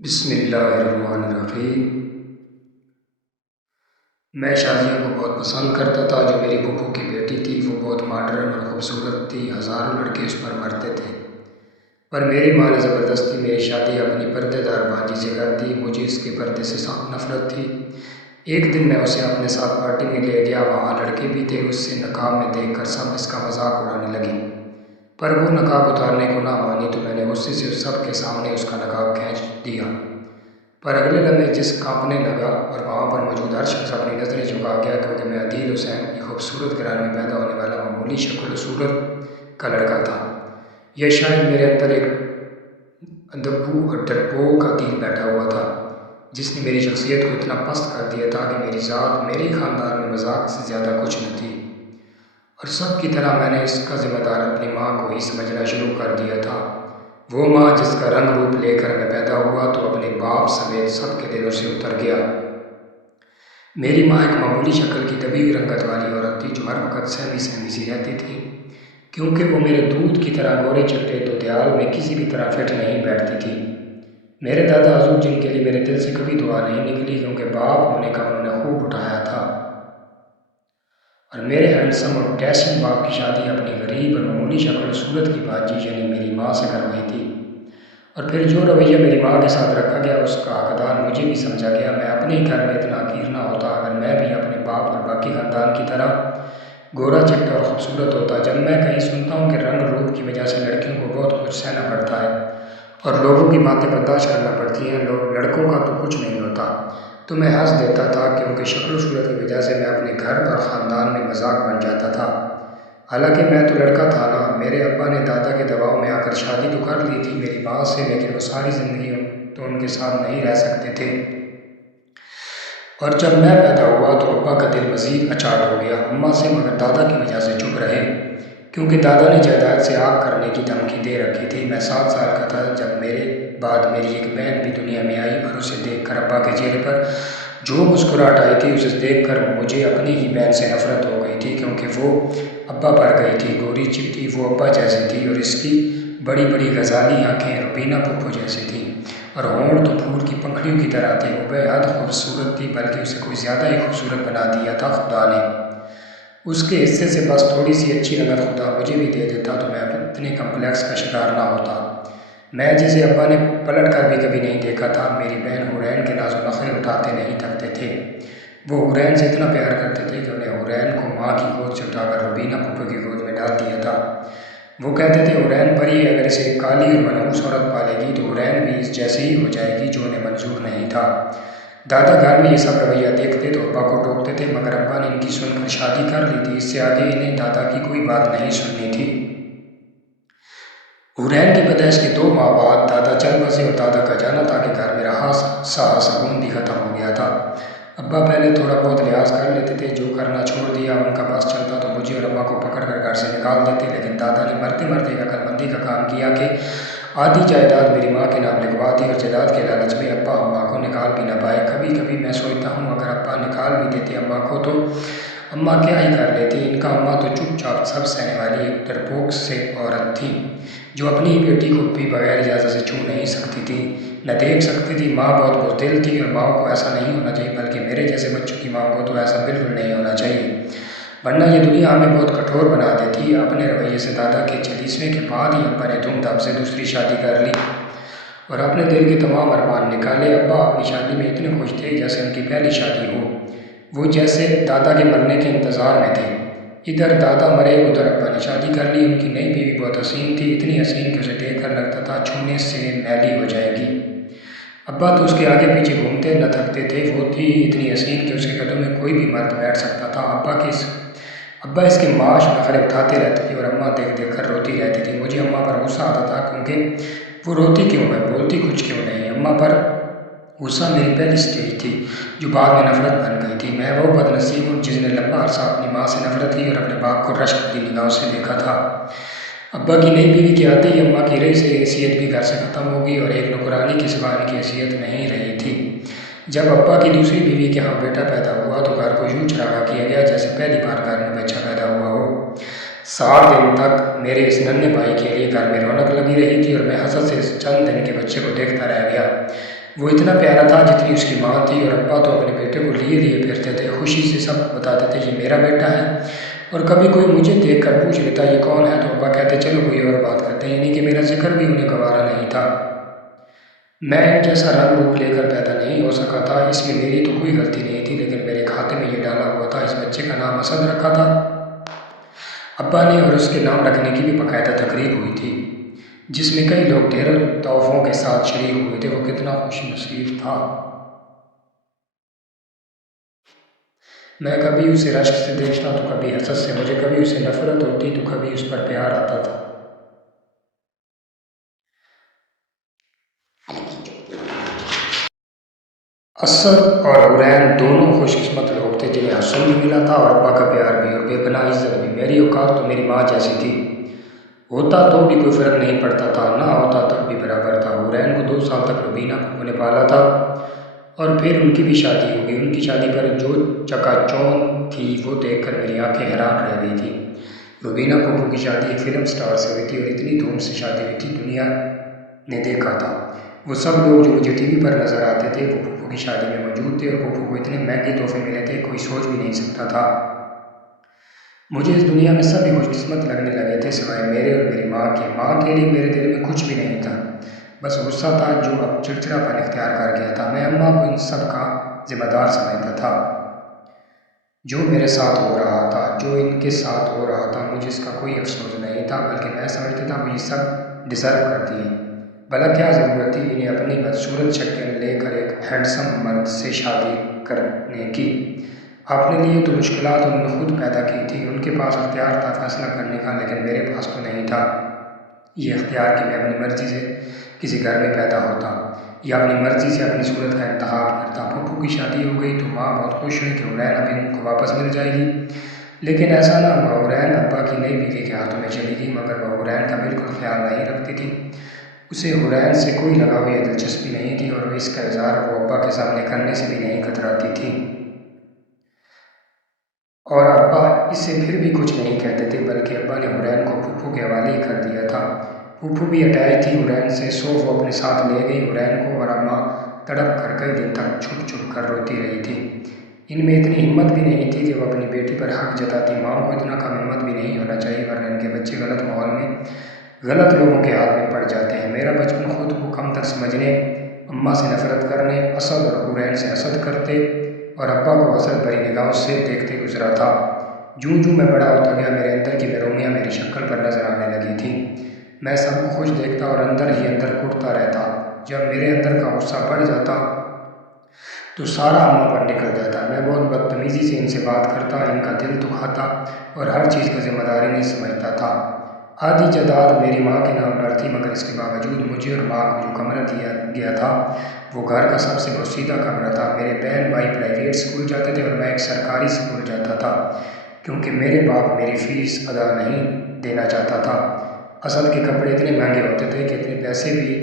بسم اللہ الرحمن الرحیم۔ میں شادیوں کو بہت پسند کرتا تھا۔ جو میری پھوپھو کی بیٹی تھی وہ بہت ماڈرن اور خوبصورت تھی۔ ہزاروں لڑکے اس پر مرتے تھے، پر میری ماں نے زبردستی میری شادی اپنی پردے دار بانجی سے کر دی۔ مجھے اس کے پردے سے سخت نفرت تھی۔ ایک دن میں اسے اپنے ساتھ پارٹی میں لے گیا۔ وہاں لڑکے بھی تھے۔ اس سے نقاب میں دیکھ کر سب اس کا مذاق اڑانے لگے، پر وہ نقاب اتارنے کو نہ مانی تو میں نے غصے سے سب کے سامنے اس کا نقاب کھینچ دیا۔ پر اگلے لمحے جس کانپنے لگا اور وہاں پر موجود ہر شخص اپنی نظریں جھکا گیا، کیونکہ میں عدیل حسین کی خوبصورت گھرانے میں پیدا ہونے والا معمولی شکل و صورت کا لڑکا تھا، یا شاید میرے اندر ایک ادبو اور ڈرپوک عدیل بیٹھا ہوا تھا جس نے میری شخصیت کو اتنا پست کر دیا تھا کہ میری ذات میرے خاندان میں مذاق سے زیادہ کچھ نہ تھی، اور سب کی طرح میں نے اس کا ذمہ دار اپنی ماں کو ہی سمجھنا شروع کر دیا تھا۔ وہ ماں جس کا رنگ روپ لے کر میں پیدا ہوا تو اپنے باپ سمیت سب کے دلوں سے اتر گیا۔ میری ماں ایک معمولی شکل کی دبی ہوئی رنگت والی عورت تھی جو ہر وقت سہمی سہمی سی رہتی تھی، کیونکہ وہ میرے دودھ کی طرح گورے چٹے تو دیال میں کسی بھی طرح فٹ نہیں بیٹھتی تھی۔ میرے دادا حضور جن کے لیے میرے دل سے کبھی دعا نہیں نکلی، کیونکہ باپ ہونے کا انہوں نے خوب اٹھایا تھا، اور میرے ہینڈسم اور ڈیشنگ باپ کی شادی اپنی غریب اور معمولی شکل و صورت کی بانجی یعنی میری ماں سے کروائی تھی، اور پھر جو رویہ میری ماں کے ساتھ رکھا گیا اس کا حقدار مجھے بھی سمجھا گیا۔ میں اپنے ہی گھر میں اتنا حقیر نہ ہوتا اگر میں بھی اپنے باپ اور باقی خاندان کی طرح گورا چٹا اور خوبصورت ہوتا۔ جب میں کہیں سنتا ہوں کہ رنگ روپ کی وجہ سے لڑکیوں کو بہت کچھ سہنا پڑتا ہے اور لوگوں کی باتیں برداشت کرنا پڑتی ہیں، لڑکوں کا تو کچھ نہیں ہوتا، تو میں ہنس دیتا تھا، کیونکہ شکل و صورت کی وجہ سے میں اپنے گھر اور خاندان میں مذاق بن جاتا تھا۔ حالانکہ میں تو لڑکا تھا نا۔ میرے ابا نے دادا کے دباؤ میں آ کر شادی تو کر لی تھی میری ماں سے، لیکن وہ ساری زندگی تو ان کے ساتھ نہیں رہ سکتے تھے، اور جب میں پیدا ہوا تو ابا کا دل مزید اچاٹ ہو گیا اماں سے، مگر دادا کی وجہ سے چپ رہے، کیونکہ دادا نے جائیداد سے آگ کرنے کی دھمکی دے رکھی تھی۔ میں 7 سال کا تھا جب میرے بعد میری ایک بہن بھی دنیا میں آئی، اور اسے دیکھ کر ابا کے چہرے پر جو مسکراہٹ آئی تھی اسے دیکھ کر مجھے اپنی ہی بہن سے نفرت ہو گئی تھی، کیونکہ وہ ابا پر گئی تھی۔ گوری چٹی وہ ابا جیسی تھی، اور اس کی بڑی بڑی غزالی آنکھیں روبینہ پھوپھو جیسی تھیں، اور ہونٹ تو پھول کی پنکھڑیوں کی طرح تھے۔ وہ بے حد خوبصورت تھی، بلکہ اسے کوئی زیادہ ہی خوبصورت بنا دیا تھا خدا نے۔ اس کے حصے سے بس تھوڑی سی اچھی رنگت خدا مجھے بھی دے دیتا تو میں اتنے کمپلیکس کا شکار نہ ہوتا، میں جسے ابا نے پلٹ کر بھی کبھی نہیں دیکھا تھا۔ میری بہن حورین کے ناز و نخرے اٹھاتے نہیں تھکتے تھے۔ وہ حورین سے اتنا پیار کرتے تھے کہ انہیں حورین کو ماں کی گود سے اٹھا کر روبینہ پھوپھو کی گود میں ڈال دیا تھا۔ وہ کہتے تھے حورین پری اگر اسے کالی اور منحوس عورت پالے گی تو حورین بھی اس جیسی ہی ہو جائے گی، جو انہیں منظور نہیں تھا۔ دادا گھر میں یہ سب رویہ دیکھتے تو ابا کو ٹوکتے تھے، مگر ابا نے ان کی سن کر شادی کر لی تھی، اس سے آگے انہیں دادا کی کوئی بات نہیں سننی تھی۔ حورین کی پیدائش کے 2 ماہ بعد دادا چل بسے، اور دادا کا جانا تھا کہ گھر میں رہا سہا سکون بھی ختم ہو گیا تھا۔ ابا پہلے تھوڑا بہت لحاظ کر لیتے تھے، جو کرنا چھوڑ دیا ان کا بس چلتا تو مجھے اور اماں کو پکڑ کر گھر سے نکال دیتے، لیکن دادا نے مرتے مرتے ایک عقل مندی کا کام کیا کہ آدھی جائیداد میری ماں کے نام لکھوا دی، اور جائیداد کے لالچ میں ابا اماں کو نکال بھی نہ پائے۔ کبھی کبھی میں سوچتا ہوں اگر ابا نکال بھی دیتے اماں کو تو اماں کیا ہی کر لیتی۔ ان کا اماں تو چپ چاپ سب سہنے والی ایک ڈرپوک سے عورت تھی، جو اپنی بیٹی کو بھی بغیر اجازت سے چھو نہیں سکتی تھی، نہ دیکھ سکتی تھی۔ ماں بہت بزدل تھی، اور ماؤں کو ایسا نہیں ہونا چاہیے، بلکہ میرے جیسے بچوں کی ماں کو تو ایسا بالکل نہیں ہونا چاہیے، ورنہ یہ دنیا ہمیں بہت کٹھور بنا دیتی۔ اپنے رویے سے دادا کے 40ویں کے بعد ہی ابا نے دھوم دھام سے دوسری شادی کر لی اور اپنے دل کے تمام ارمان نکالے۔ ابا اپنی شادی میں اتنے خوش تھے جیسے ان کی پہلی شادی ہو، وہ جیسے دادا کے مرنے کے انتظار میں تھے۔ ادھر دادا مرے ادھر ابا نے شادی کر لی۔ ان کی نئی بیوی بہت حسین تھی، اتنی حسین کہ اسے دیکھ کر لگتا تھا چھونے سے میلی ہو جائے گی۔ ابا تو اس کے آگے پیچھے گھومتے نہ تھکتے تھے، وہ تھی اتنی حسین کہ اس کے قدم میں کوئی بھی مرد بیٹھ سکتا تھا۔ ابا اس کے معاش نخرے اٹھاتے رہتے تھے، اور اماں دیکھ دیکھ کر روتی رہتی تھی۔ مجھے اماں پر غصہ آتا تھا، کیونکہ وہ روتی کیوں ہے، بولتی کچھ کیوں نہیں۔ اماں پر غصہ میری پہلی سٹیج تھی جو بعد میں نفرت بن گئی تھی۔ میں وہ بد نصیب ہوں جس نے لمبا عرصہ اپنی ماں سے نفرت کی اور اپنے باپ کو رشک بھری نگاہوں سے دیکھا تھا۔ ابا کی نئی بیوی کے آتے ہی اماں کی رہی سے حیثیت بھی گھر سے ختم ہو گئی، اور ایک نوکرانی کے سوا ان کی حیثیت نہیں رہی تھی۔ جب ابا کی دوسری بیوی کے ہاں بیٹا پیدا ہوا تو گھر کو یوں چراغا کیا گیا جیسے پہلی بار گھر میں بچہ پیدا ہوا ہو۔ 7 دن تک میرے اس ننھے بھائی کے لیے گھر میں رونق لگی رہی تھی، اور میں حسرت سے اس چند دن کے بچے کو دیکھتا رہ گیا۔ وہ اتنا پیارا تھا جتنی اس کی ماں تھی، اور ابا تو اپنے بیٹے کو لیے لیے پھرتے تھے، خوشی سے سب کو بتاتے تھے یہ میرا بیٹا ہے۔ اور کبھی کوئی مجھے دیکھ کر پوچھ لیتا یہ کون ہے، تو ابا کہتے چلو کوئی اور بات کرتے ہیں، یعنی کہ میرا ذکر بھی انہیں گوارا نہیں تھا۔ میں ان جیسا رنگ روپ لے کر پیدا نہیں ہو سکا تھا، اس میں میری تو کوئی غلطی نہیں تھی، لیکن میرے کھاتے میں یہ ڈالا ہوا تھا۔ اس بچے کا نام اسد رکھا تھا ابا نے، اور اس کے نام رکھنے کی بھی باقاعدہ تقریب ہوئی تھی، جس میں کئی لوگ ڈھیروں تحفوں کے ساتھ شریک ہوئے تھے۔ وہ کتنا خوش نصیب تھا۔ میں کبھی اسے رشک سے دیکھتا تو کبھی حسد سے، مجھے کبھی اسے نفرت ہوتی تو کبھی اس پر پیار آتا تھا۔ اسد اور حورین دونوں خوش قسمت لوگ تھے جنہیں حسن بھی ملا تھا اور ابا کا پیار بھی، اور بے پناہ عزت بھی۔ میری اوقات تو میری ماں جیسی تھی، ہوتا تو بھی کوئی فرق نہیں پڑتا تھا، نہ ہوتا تب بھی برابر تھا۔ حورین کو 2 سال تک روبینہ پھپھو نے پالا تھا، اور پھر ان کی بھی شادی ہو گئی۔ ان کی شادی پر جو چکا چوند تھی وہ دیکھ کر میری آنکھیں حیران رہ گئی تھیں۔ روبینہ پھپھو کی شادی ایک فلم سٹار سے ہوئی تھی، اور اتنی دھوم سے شادی ہوئی تھی دنیا نے دیکھا تھا۔ وہ سب لوگ جو مجھے ٹی وی پر نظر آتے تھے وہ پھپھو کی شادی میں موجود تھے، اور پھپھو کو اتنے مہنگے تحفے ملے تھے کوئی سوچ بھی نہیں سکتا تھا۔ مجھے اس دنیا میں سبھی خوش قسمت لگنے لگے تھے سوائے میرے اور میری ماں کے۔ ماں کے لیے میرے دل میں کچھ بھی نہیں تھا، بس غصہ تھا جو اب چڑچڑاپن اختیار کر گیا تھا۔ میں اماں کو ان سب کا ذمہ دار سمجھتا تھا، جو میرے ساتھ ہو رہا تھا، جو ان کے ساتھ ہو رہا تھا۔ مجھے اس کا کوئی افسوس نہیں تھا، بلکہ میں سمجھتا تھا وہ یہ سب ڈیزرو کرتی ہیں۔ بھلا کیا ضرورت تھی انہیں اپنی بدصورت شکل لے کر ایک ہینڈسم مرد سے شادی کرنے کی؟ اپنے لیے تو مشکلات انہوں نے خود پیدا کی تھی، ان کے پاس اختیار تھا فیصلہ کرنے کا، لیکن میرے پاس تو نہیں تھا یہ اختیار کہ میں اپنی مرضی سے کسی گھر میں پیدا ہوتا یا اپنی مرضی سے اپنی صورت کا انتخاب کرتا۔ پھپھو کی شادی ہو گئی تو ماں بہت خوش ہوئی کہ حورین اب ان کو واپس مل جائے گی، لیکن ایسا نہ ہوا۔ حورین ابا کی نئی بیوی کے ہاتھوں میں چلی گئی، مگر وہ حورین کا بالکل خیال نہیں رکھتی تھی۔ اسے حورین سے کوئی لگاؤ یا دلچسپی نہیں تھی، اور اس کا اظہار وہ ابا کے سامنے کرنے سے بھی نہیں کتراتی تھی، اور ابا اس سے پھر بھی کچھ نہیں کہتے تھے، بلکہ ابا نے حورین کو پھپھو کے حوالے ہی کر دیا تھا۔ پھپھو بھی اٹیچ تھی حورین سے، سو وہ اپنے ساتھ لے گئی حورین کو، اور اماں تڑپ کر کئی دن تک چھپ چھپ کر روتی رہی تھی۔ ان میں اتنی ہمت بھی نہیں تھی کہ وہ اپنی بیٹی پر حق جتاتی۔ ماؤں کو اتنا کم ہمت بھی نہیں ہونا چاہیے، ورنہ ان کے بچے غلط ماحول میں غلط لوگوں کے ہاتھ میں پڑ جاتے ہیں۔ میرا بچپن خود کو کم تر سمجھنے، اماں سے نفرت کرنے، اسد اور حورین سے حسد کرتے اور ابا کو حسرت بھری نگاہوں سے دیکھتے گزرا تھا۔ جوں جوں میں بڑا ہوتا گیا میرے اندر کی بیرونیاں میری شکل پر نظر آنے لگی تھیں۔ میں سب کو خوش دیکھتا اور اندر ہی اندر کٹتا رہتا۔ جب میرے اندر کا غصہ بڑھ جاتا تو سارا اماں پر نکل جاتا۔ میں بہت بدتمیزی سے ان سے بات کرتا، ان کا دل دکھاتا اور ہر چیز کا ذمہ داری نہیں سمجھتا تھا۔ آدھی جائیداد میری ماں کے نام پر تھی، مگر اس کے باوجود مجھے اور ماں کو جو کمرہ دیا گیا تھا وہ گھر کا سب سے بوسیدہ کمرہ تھا۔ میرے بہن بھائی پرائیویٹ اسکول جاتے تھے اور میں ایک سرکاری اسکول جاتا تھا، کیونکہ میرے باپ میری فیس ادا نہیں دینا چاہتا تھا۔ اسد کے کپڑے اتنے مہنگے ہوتے تھے کہ اتنے پیسے بھی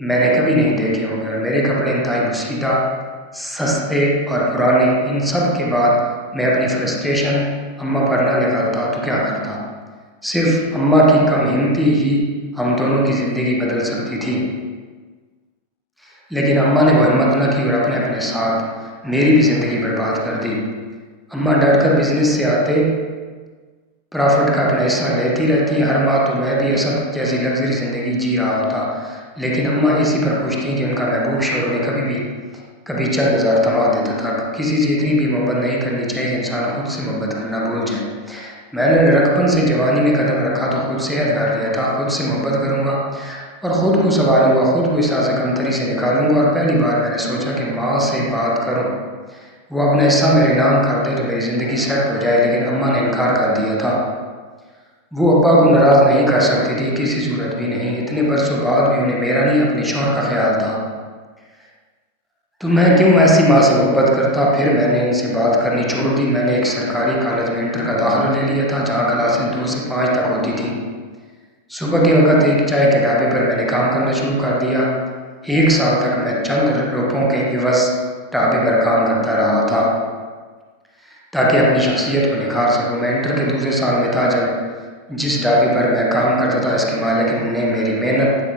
میں نے کبھی نہیں دیکھے ہوں گے، اور میرے کپڑے انتہائی بوسیدہ، سستے اور پرانے۔ ان سب کے بعد میں اپنی فرسٹریشن اماں پر نہ نکالتا تو کیا کرتا؟ صرف اماں کی کم ہمتی ہی ہم دونوں کی زندگی بدل سکتی تھی، لیکن اماں نے وہ ہمت نہ کی اور اپنے اپنے ساتھ میری بھی زندگی برباد کر دی۔ اماں ڈٹ کر بزنس سے آتے پرافٹ کا اپنا حصہ لیتی رہتی ہر ماہ، تو میں بھی اسد جیسی لگژری زندگی جی رہا ہوتا، لیکن اماں اسی پر خوش تھیں کہ ان کا محبوب شوہر انہیں کبھی چند ہزار تما دیتا تھا۔ کسی سے اتنی بھی محبت نہیں کرنی چاہیے کہ انسان خود سے محبت کرنا بھول جائے۔ میں نے لڑکپن سے جوانی میں قدم رکھا تو خود سے عہد کر لیا تھا، خود سے محبت کروں گا اور خود کو سنواروں گا، خود کو اس احساس کمتری سے نکالوں گا۔ اور پہلی بار میں نے سوچا کہ ماں سے بات کروں، وہ اپنا حصہ میرے نام کر دے تو میری زندگی سیٹ ہو جائے، لیکن اماں نے انکار کر دیا تھا۔ وہ ابا کو ناراض نہیں کر سکتی تھی، کسی صورت بھی نہیں۔ اتنے برسوں بعد بھی انہیں میرا نہیں اپنے شوہر کا خیال تھا، تو میں کیوں ایسی ماں سے محبت کرتا؟ پھر میں نے ان سے بات کرنی چھوڑ دی۔ میں نے ایک سرکاری کالج میں انٹر کا داخلہ لے لیا تھا، جہاں کلاسیں 2 سے 5 تک ہوتی تھیں۔ صبح کے وقت ایک چائے کے ڈھابے پر میں نے کام کرنا شروع کر دیا۔ 1 سال تک میں چند روپوں کے عوض ڈھابے پر کام کرتا رہا تھا تاکہ اپنی شخصیت کو نکھار سکوں۔ میں انٹر کے دوسرے سال میں تھا جب جس ڈھابے پر میں کام کرتا تھا اس کے مالک نے میری محنت